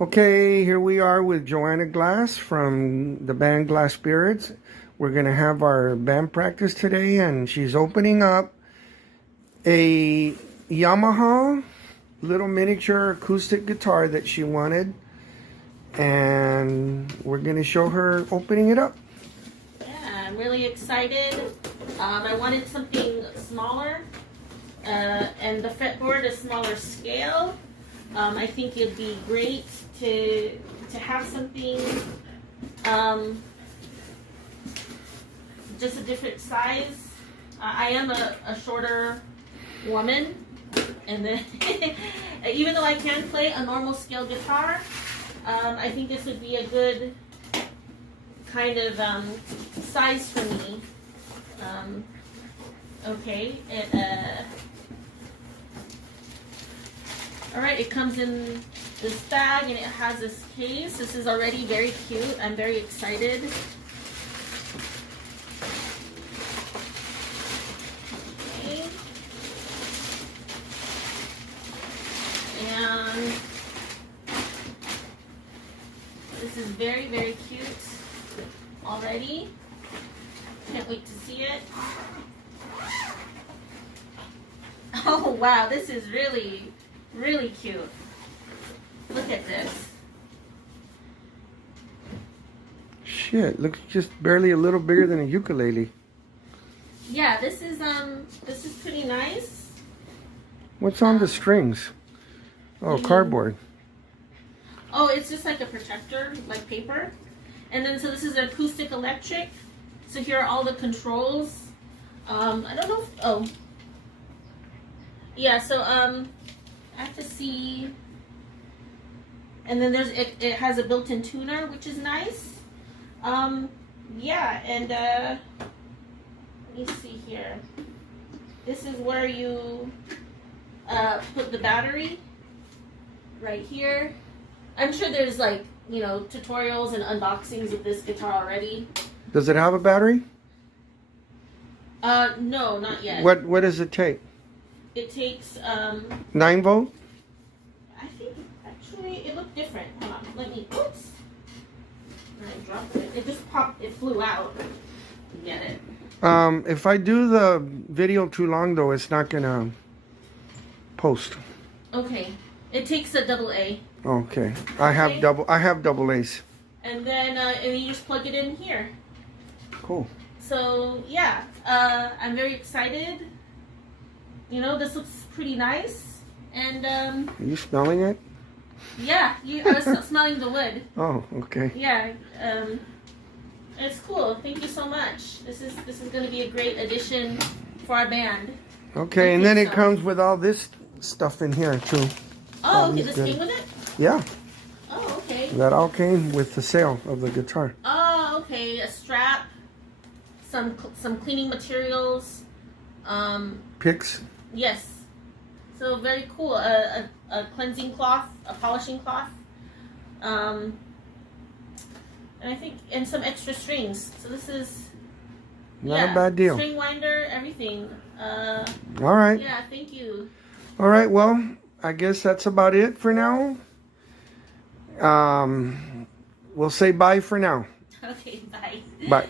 Okay, here we are with Joanna Glass from the band Glasspirits. We're going to have our band practice today, and she's opening up a Yamaha little miniature acoustic guitar that she wanted, and we're going to show her opening it up. Yeah, I'm really excited. I wanted something smaller, and the fretboard a smaller scale. I think it'd be great to have something just a different size. I am a shorter woman, and then even though I can play a normal scale guitar, I think this would be a good kind of size for me. Okay, all right, it comes in this bag and it has this case. This is already very cute. I'm very excited. Okay. And this is very, very cute already. Can't wait to see it. Oh wow, this is really cute. Look at this. Shit, looks just barely a little bigger than a ukulele. Yeah, this is pretty nice. What's on the strings? Oh, cardboard. Oh, it's just like a protector, like paper. And then so this is Acoustic-Electric. So here are all the controls. I don't know if, oh. Yeah, so I have to see. And then it has a built-in tuner, which is nice. Yeah, and let me see here. This is where you put the battery right here. I'm sure there's like, you know, tutorials and unboxings of this guitar already. Does it have a battery? No, not yet. What does it take? It takes 9 volt? I think actually it looked different. Hold on, let me. Oops. I dropped it. It just popped. It flew out. Get it. If I do the video too long though, it's not gonna post. Okay. It takes a AA. Okay. I have double A's. And then you just plug it in here. Cool. So yeah, I'm very excited. You know, this looks pretty nice. And Are you smelling it? yeah, I was smelling the wood. Oh, okay. Yeah, it's cool. Thank you so much. This is going to be a great addition for our band. Okay, and then it comes with all this stuff in here too. Oh, okay. This came with it? Yeah. Oh, okay. That all came with the sale of the guitar. Oh, okay. A strap, some cleaning materials. Picks. Yes. So very cool. A cleansing cloth, a polishing cloth. And I think, and some extra strings. So this is Not a bad deal. String winder, everything. All right. Yeah, thank you. All right. Well, I guess that's about it for now. We'll say bye for now. Okay, bye. Bye.